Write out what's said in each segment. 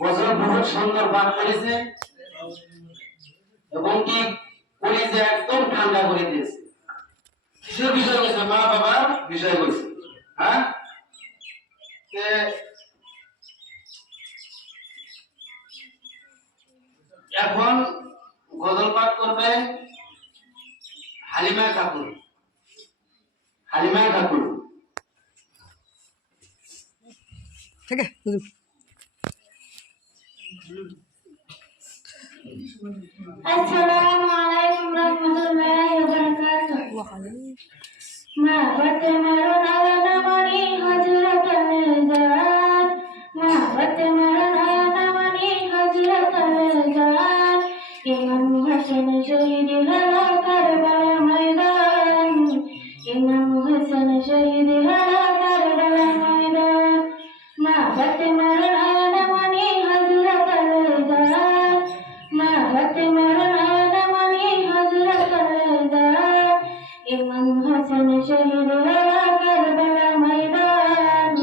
গজল বহুত সুন্দর পাঠ করেছে এবং কি কলেজে একদম ঠান্ডা করে দিয়েছে। কিসের বিষয় বলছে? মা বাবার বিষয় বলছে। হ্যাঁ, এখন গজল পাঠ করবে হালিমা খাতুন। হালিমা খাতুন ঠিক আছে। अस्सलामु अलैकुम रहमतुल्लाहि व बरकातुहू। मावत मरण नमनी हजरत जान, मावत मरण नमनी हजरत जान। इमाम हसन शहीद हला करबला मैदान, इमाम हसन शहीद हला करबला मैदान। मावत मरण नमनी हजरत जान, मावत मरण नमनी हजरत जान। इमाम हसन शहीद हला करबला मैदान,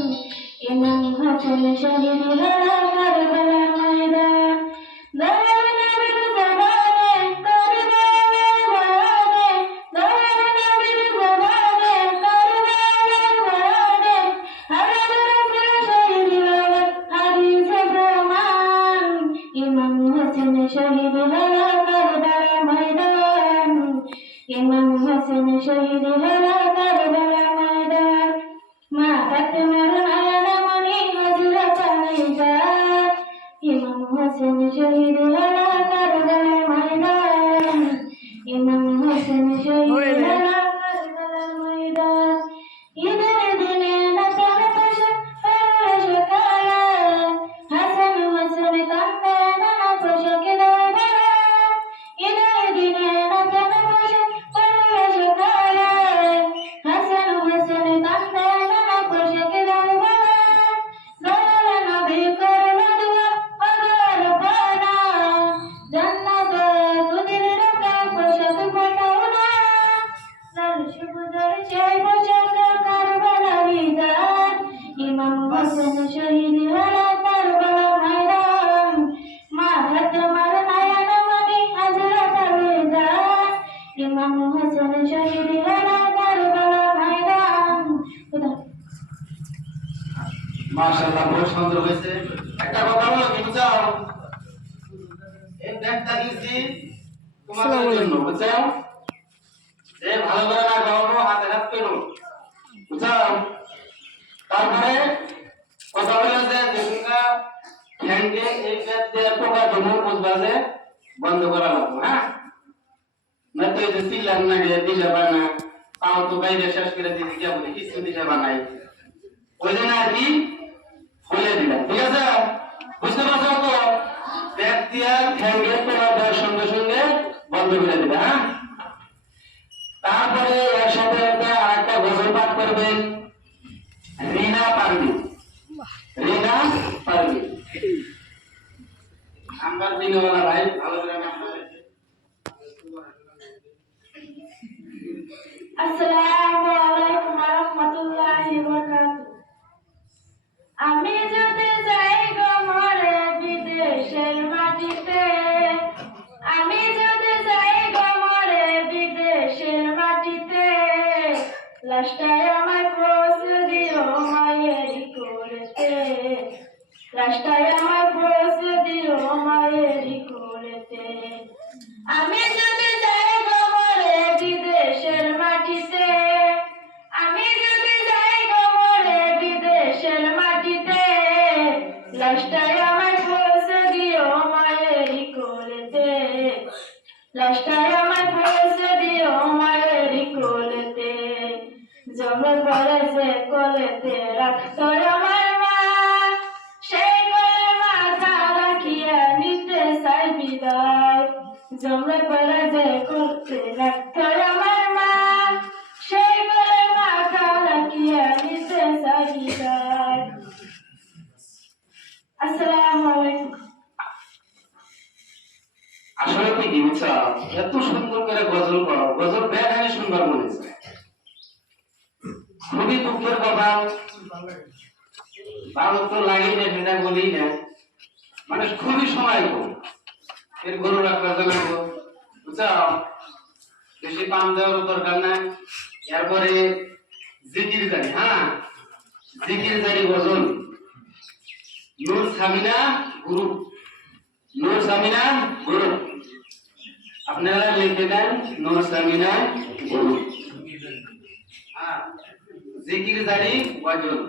इमाम हसन शहीद हला करबला मैदान। दयाल नबीर ज़बाने करबला बयाने, दयाल नबीर ज़बाने करबला बयाने। हज़रत रसूल शहीद हला हदीस प्रमाण, इमाम हसन शहीद हला करबला मैदान, इमाम हसन शहीद हला करबला मैदान। मावत मरण नमनी हजरत जान, इमाम हसन शहीद हला करबला मैदान, इमाम हसन शहीद हला करबला मैदान। ईদের দিনে নতুন পোশাক পরল সকালে, হাসান হোসেন কান্দে নানা পোশাকে দরবারে। ঈদের দিনে নতুন পোশাক পরল সকালে, হাসান হোসেন কান্দে নানা পোশাকে দরবারে। দয়াল নবী করলো দুয়া ওগো রব্বানা, জান্নাতে তোদের রাখা পোশাক পাঠাও না। লাল সবুজের সেই পোশাক কারবালার জান, ইমাম হোসেন শহীদ হলো কারবালা ময়দান। মাওলাত মাওলানা নবী হযরত জান, ইমাম হোসেন শহীদ হলো কারবালা ময়দান। মাশাআল্লাহ, বহুত সুন্দর হয়েছে। একটা কথা বলো কি বুঝছো? এই ব্যাগটা দিয়েছি তোমাদের জন্য, বুঝছো? যে ভালো করে না গাওয়াবো হাতে হাত পেলো, বুঝছো? তারপরে কথা হলো যে যেটা হ্যান্ডে এই ব্যাগ দিয়ে টোকা জমা বুঝবাজে বন্ধ করা লাগবে। হ্যাঁ, না তো এই যে চিল্লান না গিয়ে দিলে বানা তাও তো বাইরে শেষ করে দিতে গিয়ে বলে কিছু দিতে বানাই, ওই জন্য আর কি খুলে দিলাম। ঠিক আছে, বুঝতে পারছো তো? ব্যাগ দিয়ে হ্যান্ডে টোকা দেওয়ার সঙ্গে সঙ্গে বন্ধ করে দিবে। হ্যাঁ, তারপরে এর সাথে আরেকটা গজল পাঠ করবেন রিনা পারভিন। রিনা পারভিন নাম্বার দিনওয়ালা ভাই, ভালো করে নাম্বার দিতে। আসসালামু আলাইকুম ওয়া রাহমাতুল্লাহি ওয়া বারাকাতুহু। আমি যদি যাই গো মরে বিদেশের মাটিতে, আমি যদি যাই গো মরে বিদেশের মাটিতে। লাশটায় আমায় পৌঁছে দিও মায়ের কোলেতে, লাশটায় আমায় পৌঁছে দিও মায়ের কোলেতে। আমি যদি যাই গো মরে বিদেশের মাটিতে, আমি যদি যাই গো মরে বিদেশের মাটিতে। লাশটায় আমায় পৌঁছে দিও মায়ের কোলেতে, লাশটায় আমায় পৌঁছে দিও মায়ের কোলেতে। জমে পড়ে যে কোলেতে রাখতো আমার মা, সেই কোলে মাথা রাখিয়া নিতে চাই বিদায়। জমে পড়ে যে কোলেতে রাখতো আমার মা, সেই কোলে মাথা রাখিয়া নিতে চাই বিদায়। আসসালামু আলাইকুম। আসলে কি বুঝছো? এত সুন্দর করে গজল করো, গজল বেহানি সুন্দর বলেছে। খুবই দুঃখের কথা, ভালো তো লাগেই না, সেটা বলি না। মানে খুবই সময় কম এর গরু রাখবার জন্য বুঝছো বেশি পাম দেওয়ার দরকার নাই এরপরে জিকির জানি হ্যাঁ জিকির জানি গজল নূর সামিনা গুরু নূর সামিনা গুরু আপনারা লিখে দেন নূর সামিনা গুরু হ্যাঁ জিকির জানি গজল